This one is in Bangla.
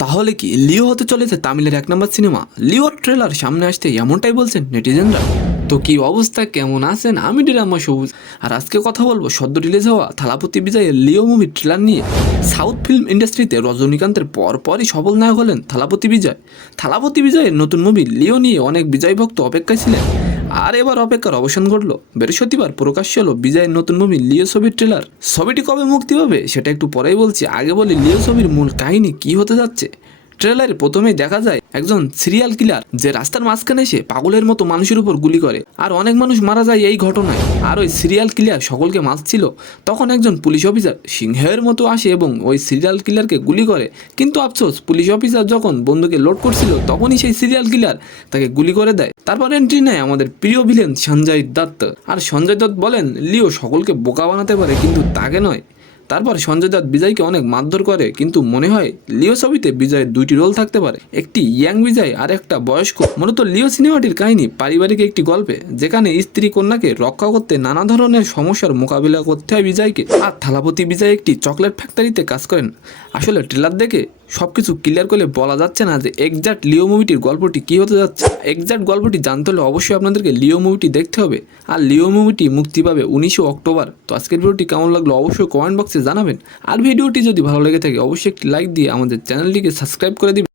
তাহলে কি লিও হতে চলেছে তামিলের 1 নম্বর সিনেমা? লিওর ট্রেলার সামনে আসতে এমনটাই বলছেন নেটিজেনরা। তো কি অবস্থা, কেমন আছেন? আমি ডিরাম্মা সবুজ, আর আজকে কথা বলবো সদ্য রিলিজ হওয়া থালাপতি বিজয়ের লিও মুভির ট্রেলার নিয়ে। সাউথ ফিল্ম ইন্ডাস্ট্রিতে রজনীকান্তের পরপরই সফল নায়ক হলেন থালাপতি বিজয়। থালাপতি বিজয়ের নতুন মুভি লিও নিয়ে অনেক বিজয় ভক্ত অপেক্ষায় ছিলেন, আর এবার অপেক্ষার অবসান ঘটল। বৃহস্পতিবার প্রকাশ্য হলো বিজয়ের নতুন মুভি লিও ছবির ট্রেলার। ছবিটি কবে মুক্তি পাবে সেটা একটু পরেই বলছি, আগে বলি লিও ছবির মূল কাহিনী কি হতে যাচ্ছে। ট্রেলারে প্রথমেই দেখা যায় একজন সিরিয়াল কিলার যে রাস্তার মাঝখানে এসে পাগলের মতো মানুষের উপর গুলি করে, আর অনেক মানুষ মারা যায় এই ঘটনায়। আর ওই সিরিয়াল কিলার সকলকে মারছিল, তখন একজন পুলিশ অফিসার সিংহের মতো আসে এবং ওই সিরিয়াল কিলারকে গুলি করে। কিন্তু আফসোস, পুলিশ অফিসার যখন বন্দুকে লোড করছিল তখনই সেই সিরিয়াল কিলার তাকে গুলি করে দেয়। তারপর এন্ট্রি নেয় আমাদের প্রিয় ভিলেন সঞ্জয় দত্ত। আর সঞ্জয় দত্ত বলেন লিও সকলকে বোকা বানাতে পারে, কিন্তু তাকে নয়। তারপর সঞ্জয় দত্ত বিজয়কে অনেক মারধর করে, কিন্তু মনে হয় লিও ছবিতে বিজয়ের দুইটি রোল থাকতে পারে, একটি ইয়াং বিজয় আর একটা বয়স্ক। মূলত লিও সিনেমাটির কাহিনী পারিবারিক একটি গল্পে, যেখানে স্ত্রী কন্যাকে রক্ষা করতে নানা ধরনের সমস্যার মোকাবিলা করতে হয় বিজয়কে। আর থালাপতি বিজয় একটি চকলেট ফ্যাক্টরিতে কাজ করেন। আসলে ট্রেলার দেখে সবকিছু ক্লিয়ার করে বলা যাচ্ছে না যে এক্সাক্ট লিও মুভিটির গল্পটি কী হতে যাচ্ছে। এক্সাক্ট গল্পটি জানতে হলে অবশ্যই আপনাদেরকে লিও মুভিটি দেখতে হবে। আর লিও মুভিটি মুক্তি পাবে 19 অক্টোবর। তো আজকের ভিডিওটি কেমন লাগলো অবশ্যই কমেন্ট বক্সে জানাবেন। আর ভিডিওটি যদি ভালো লেগে থাকে অবশ্যই একটি লাইক দিয়ে আমাদের চ্যানেলটিকে সাবস্ক্রাইব করে দিবেন।